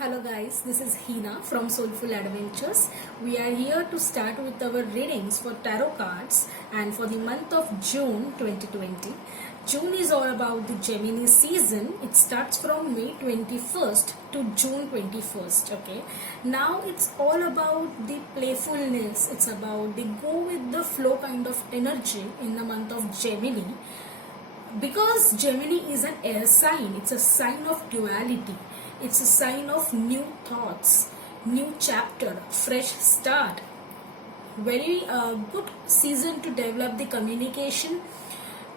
Hello guys, this is Hina from Soulful Adventures. We are here to start with our readings for tarot cards and for the month of June 2020. June is all about the Gemini season. It starts from May 21st to June 21st. Okay. Now it's all about the playfulness. It's about the go with the flow kind of energy in the month of Gemini. Because Gemini is an air sign, it's a sign of duality. It's a sign of new thoughts, new chapter, fresh start. Very good season to develop the communication,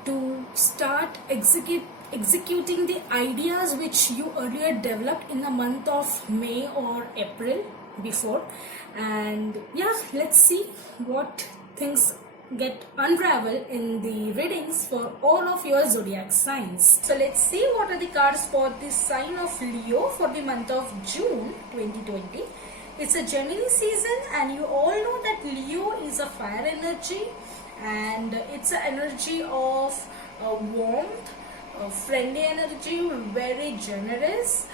to start executing the ideas which you earlier developed in the month of May or April before. And yeah, let's see what things get unraveled in the readings for all of your zodiac signs. So let's see what are the cards for the sign of Leo for the month of June 2020. It's a Gemini season and you all know that Leo is a fire energy and it's an energy of warmth, friendly energy, very generous,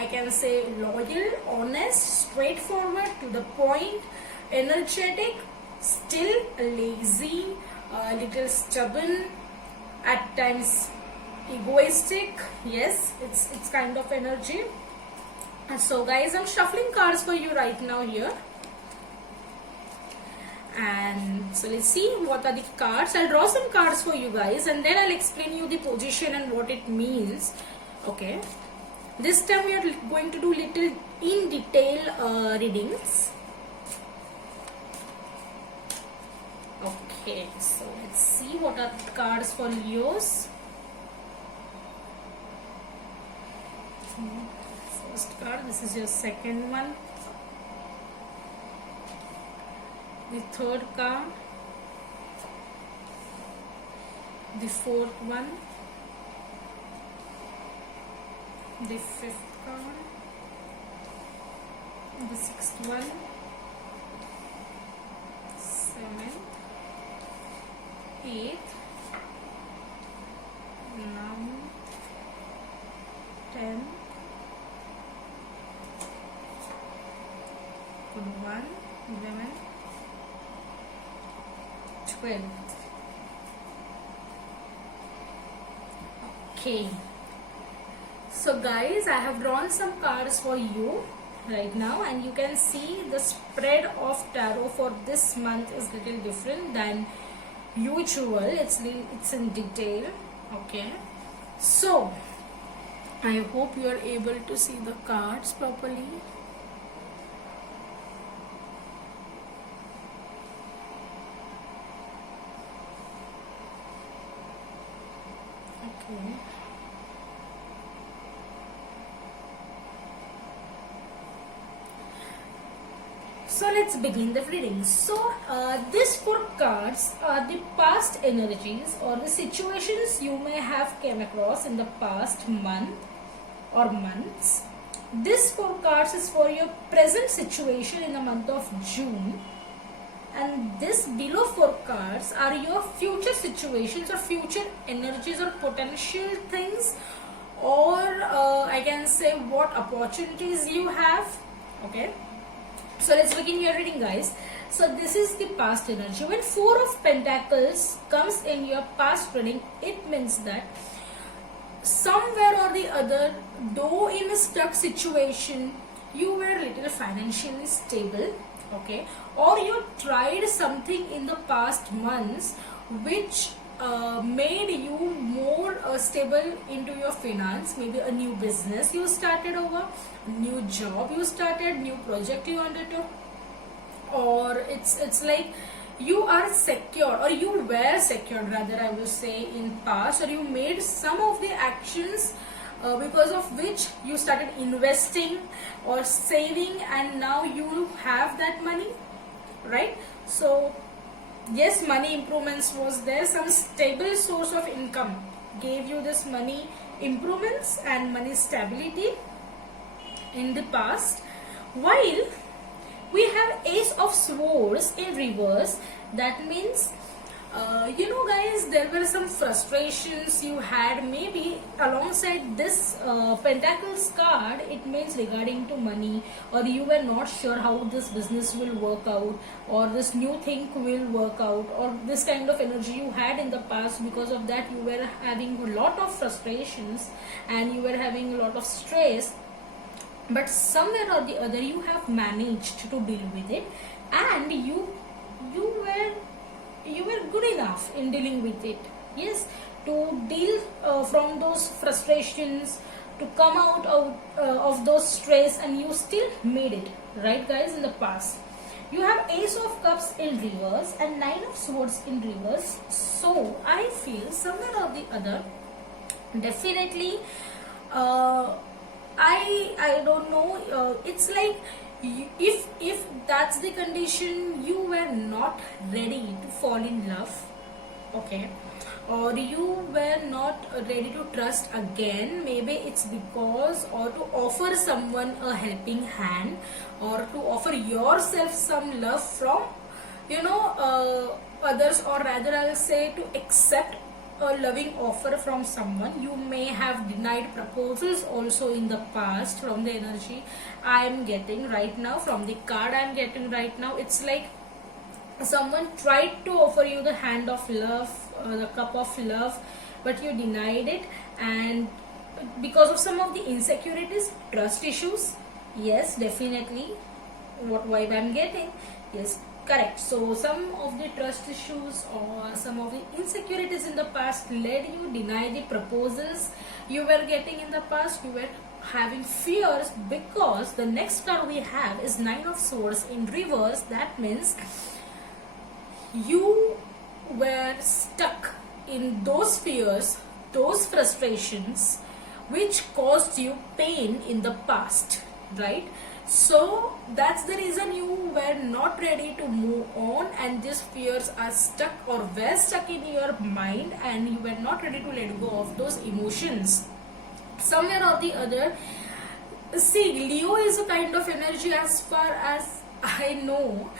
I can say loyal, honest, straightforward, to the point, energetic, still lazy, a little stubborn, at times egoistic. Yes, it's kind of energy. So guys, I'm shuffling cards for you right now here, and so let's see what are the cards. I'll draw some cards for you guys and then I'll explain you the position and what it means. Okay, this time we are going to do little in detail readings. Okay, so let's see what are the cards for Leos. First card, this is your second one. The third card. The fourth one. The fifth card. The sixth one. Seventh. 8th, 9th, 10th, 1, 11, 12. Okay, so guys, I have drawn some cards for you right now and you can see the spread of tarot for this month is little different than usual. It's in detail. Okay, so I hope you are able to see the cards properly. Okay, so let's begin the reading. So these four cards are the past energies or the situations you may have came across in the past month or months. This four cards is for your present situation in the month of June, and this below four cards are your future situations or future energies or potential things, or I can say what opportunities you have. Okay, so let's begin your reading, guys. So this is the past energy. When Four of Pentacles comes in your past reading, it means that somewhere or the other, though in a stuck situation, you were little financially stable, okay, or you tried something in the past months which made you more stable into your finance. Maybe a new business you started over, new job you started, new project you undertook, or it's like you are secure, or you were secure rather, I will say, in past, or you made some of the actions because of which you started investing or saving, and now you have that money, right? So yes, money improvements was there. Some stable source of income gave you this money improvements and money stability in the past. While we have Ace of Swords in reverse, that means Guys, there were some frustrations you had maybe alongside this Pentacles card. It means regarding to money, or you were not sure how this business will work out, or this new thing will work out, or this kind of energy you had in the past. Because of that, you were having a lot of frustrations and you were having a lot of stress, but somewhere or the other you have managed to deal with it, and you were good enough in dealing with it. Yes, to deal from those frustrations, to come out of those stress, and you still made it, right guys? In the past, you have Ace of Cups in reverse and Nine of Swords in reverse. So I feel somewhere or the other, definitely, I don't know, it's like, if that's the condition, you were not ready to fall in love, okay, or you were not ready to trust again. Maybe it's because, or to offer someone a helping hand, or to offer yourself some love from others, or rather I'll say to accept a loving offer from someone. You may have denied proposals also in the past. From the energy I am getting right now, from the card I am getting right now, it's like someone tried to offer you the hand of love, the cup of love, but you denied it, and because of some of the insecurities, trust issues. Yes, definitely, what vibe I'm getting. Yes, correct. So some of the trust issues or some of the insecurities in the past led you deny the proposals you were getting in the past. You were having fears, because the next card we have is Nine of Swords in reverse. That means you were stuck in those fears, those frustrations, which caused you pain in the past, right? So that's the reason you were not ready to move on, and these fears are stuck or were stuck in your mind, and you were not ready to let go of those emotions. Somewhere or the other, see, Leo is a kind of energy, as far as I know,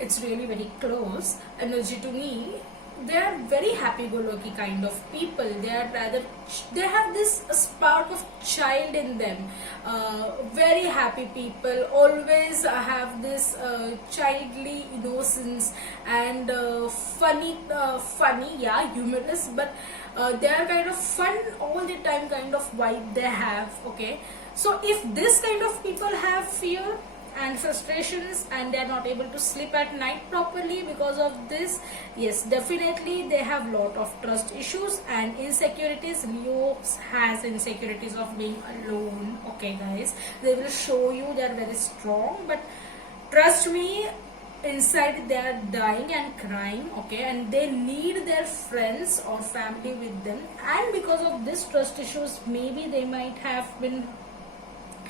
it's really very close energy to me. They are very happy-go-lucky kind of people. They have this spark of child in them. Very happy people, always have this childly innocence, and funny, yeah, humorous, but they are kind of fun all the time kind of vibe they have. Okay, so if this kind of people have fear and frustrations, and they are not able to sleep at night properly because of this, yes, definitely they have lot of trust issues and insecurities. Leo has insecurities of being alone. Okay guys, they will show you they are very strong, but trust me, inside they are dying and crying. Okay, and they need their friends or family with them, and because of this trust issues, maybe they might have been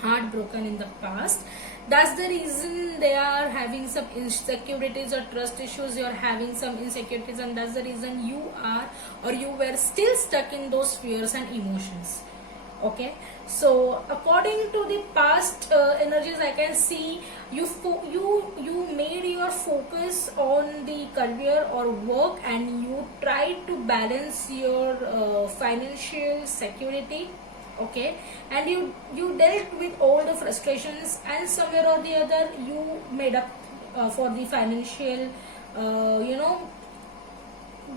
heartbroken in the past. That's the reason they are having some insecurities or trust issues. You are having some insecurities, and that's the reason you are, or you were still stuck in those fears and emotions. Okay, so according to the past energies, I can see you made your focus on the career or work, and you tried to balance your financial security. Okay, and you dealt with all the frustrations, and somewhere or the other you made up for the financial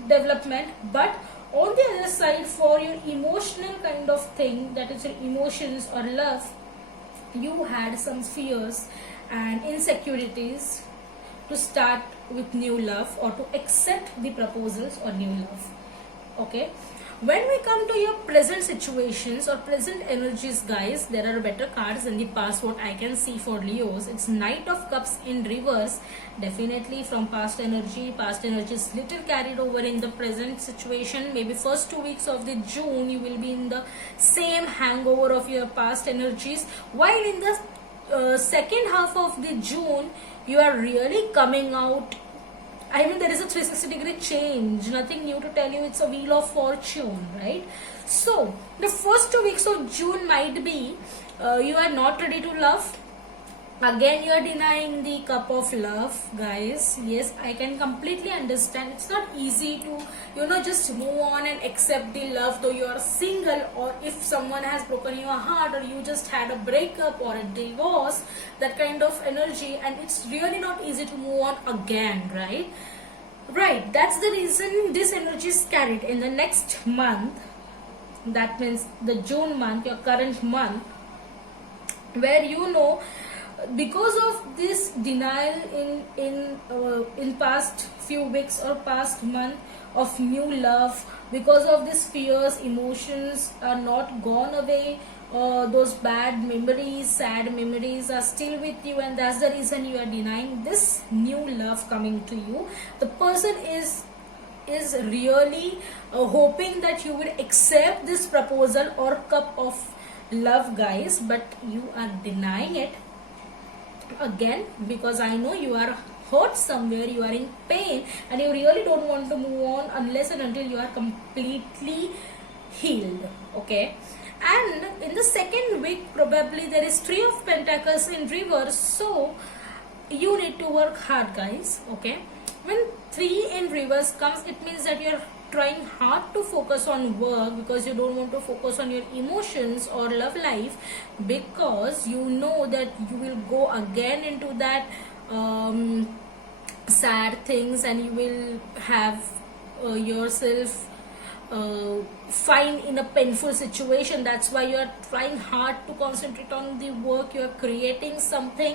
development. But on the other side, for your emotional kind of thing, that is your emotions or love, you had some fears and insecurities to start with new love, or to accept the proposals or new love. Okay, when we come to your present situations or present energies, guys, there are better cards in the past. What I can see for Leos, it's Knight of Cups in reverse. Definitely from past energies little carried over in the present situation. Maybe first 2 weeks of the June you will be in the same hangover of your past energies, while in the second half of the June you are really coming out. I mean, there is a 360-degree change, nothing new to tell you. It's a wheel of fortune, right? So the first 2 weeks of June might be you are not ready to love, Again, you are denying the cup of love, guys. Yes, I can completely understand. It's not easy to, just move on and accept the love, though you are single, or if someone has broken your heart, or you just had a breakup or a divorce, that kind of energy, and it's really not easy to move on again, right? Right, that's the reason this energy is carried in the next month. That means the June month, your current month, where because of this denial in past few weeks or past month of new love, because of these fears, emotions are not gone away, those bad memories, sad memories are still with you, and that's the reason you are denying this new love coming to you. The person is really hoping that you will accept this proposal or cup of love, guys, but you are denying it again, because I know you are hurt somewhere, you are in pain, and you really don't want to move on unless and until you are completely healed. Okay, and in the second week probably there is Three of Pentacles in reverse, so you need to work hard, guys. Okay, when 3 in reverse comes, it means that you're trying hard to focus on work, because you don't want to focus on your emotions or love life, because you know that you will go again into that sad things, and you will have yourself find in a painful situation. That's why you are trying hard to concentrate on the work, you are creating something,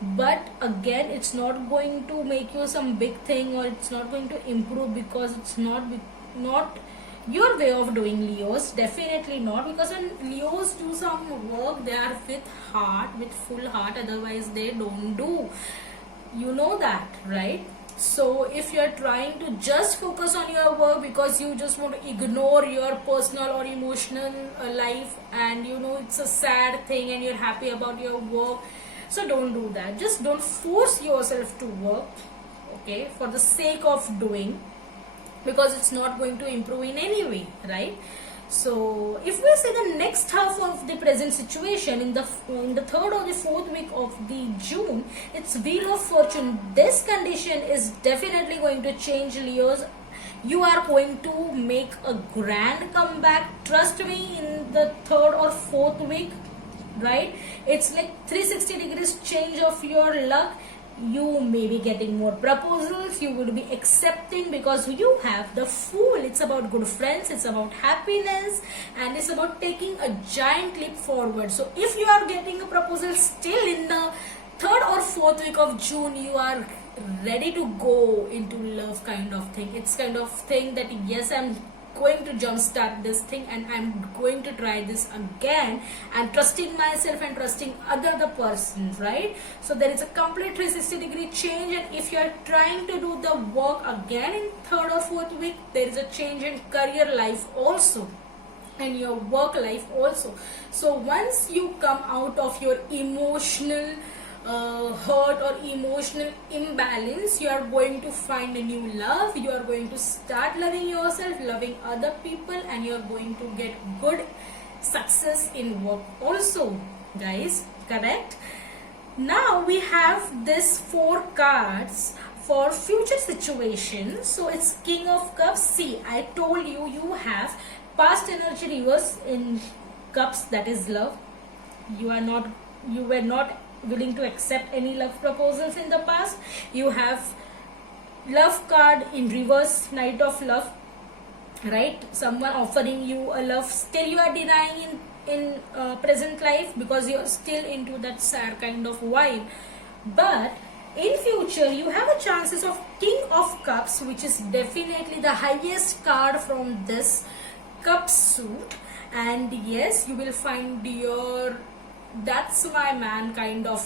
but again it's not going to make you some big thing, or it's not going to improve, because it's not your way of doing, Leos. Definitely not, because when Leos do some work, they are with heart, with full heart, otherwise they don't do. You know that, right? So if you're trying to just focus on your work because you just want to ignore your personal or emotional life, and it's a sad thing and you're happy about your work, so don't do that. Just don't force yourself to work, okay, for the sake of doing, because it's not going to improve in any way, right? So if we see the next half of the present situation, in the third or the fourth week of the June, it's Wheel of Fortune. This condition is definitely going to change, Leos. You are going to make a grand comeback, trust me, in the third or fourth week, right? It's like 360 degrees change of your luck. You may be getting more proposals, you will be accepting, because you have the Fool. It's about good friends, it's about happiness, and it's about taking a giant leap forward. So if you are getting a proposal still in the third or fourth week of June, you are ready to go into love kind of thing. It's kind of thing that, yes, I'm going to jumpstart this thing, and I'm going to try this again, and trusting myself and trusting other persons, right? So there is a complete 360 degree change, and if you are trying to do the work again in third or fourth week, there is a change in career life also, and your work life also. So once you come out of your emotional hurt or emotional imbalance, you are going to find a new love, you are going to start loving yourself, loving other people, and you are going to get good success in work also, guys. Correct? Now we have this 4 cards for future situations. So it's King of Cups. See, I told you, you have past energy reverse in cups, that is love. You were not willing to accept any love proposals in the past. You have love card in reverse, Knight of Love, right? Someone offering you a love, still you are denying in present life, because you are still into that sad kind of vibe. But in future you have a chances of King of Cups, which is definitely the highest card from this cup suit, and yes, you will find your that's my man kind of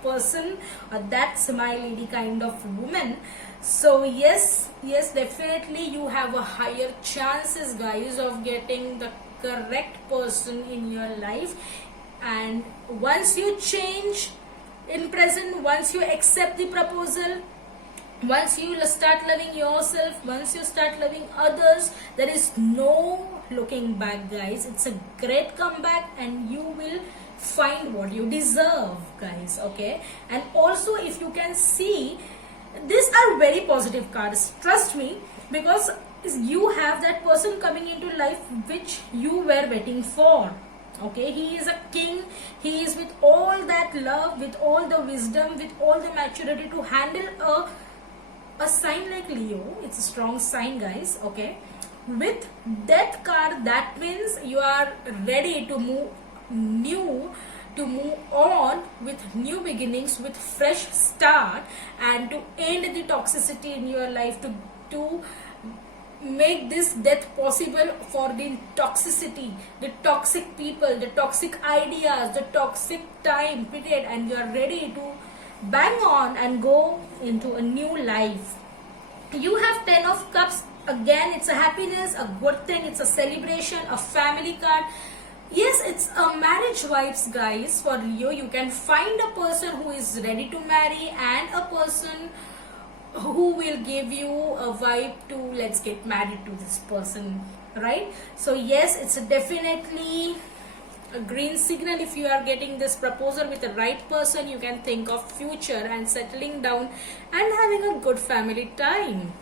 person, or that's my lady kind of woman. So yes, definitely you have a higher chances, guys, of getting the correct person in your life. And once you change in present, once you accept the proposal, once you start loving yourself, once you start loving others, there is no looking back, guys. It's a great comeback, and you will find what you deserve, guys. Okay, and also if you can see, these are very positive cards, trust me, because you have that person coming into life which you were waiting for. Okay, he is a king. He is with all that love, with all the wisdom, with all the maturity to handle a sign like Leo. It's a strong sign, guys. Okay, with Death card, that means you are ready to move on with new beginnings, with fresh start, and to end the toxicity in your life, to make this death possible for the toxicity, the toxic people, the toxic ideas, the toxic time period, and you are ready to bang on and go into a new life. You have 10 of cups. Again, it's a happiness, a good thing, it's a celebration, a family card. Yes, it's a marriage vibes, guys. For Leo, you can find a person who is ready to marry, and a person who will give you a vibe to let's get married to this person, right? So yes, it's definitely a green signal. If you are getting this proposal with the right person, you can think of future and settling down and having a good family time.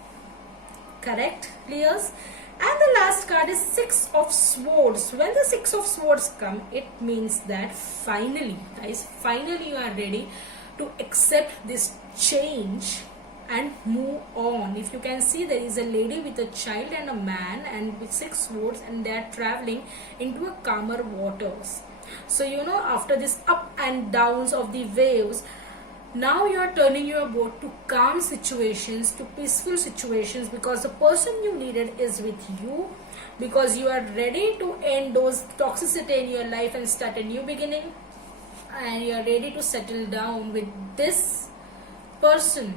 Correct, Leos? And the last card is Six of Swords. When the Six of Swords come, it means that finally, guys, finally you are ready to accept this change and move on. If you can see, there is a lady with a child and a man, and with 6 swords, and they are traveling into a calmer waters. So you know, after this up and downs of the waves, now you are turning your boat to calm situations, to peaceful situations, because the person you needed is with you, because you are ready to end those toxicity in your life and start a new beginning, and you are ready to settle down with this person,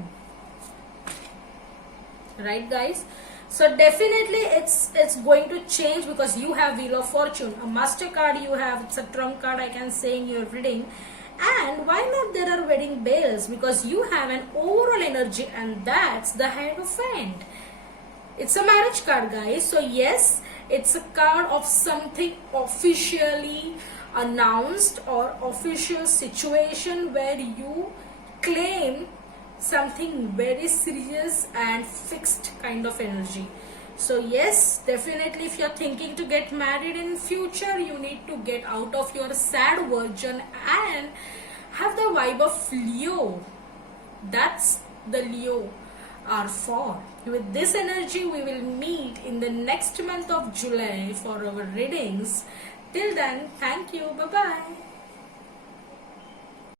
right, guys? So definitely it's going to change, because you have Wheel of Fortune, a master card you have. It's a trump card, I can say, in your reading. And why not there are wedding bells, because you have an overall energy, and that's the Hierophant. It's a marriage card, guys. So yes, it's a card of something officially announced, or official situation where you claim something very serious and fixed kind of energy. So yes, definitely, if you're thinking to get married in future, you need to get out of your sad version and have the vibe of Leo. That's the Leo are for. With this energy, we will meet in the next month of July for our readings. Till then, thank you. Bye-bye.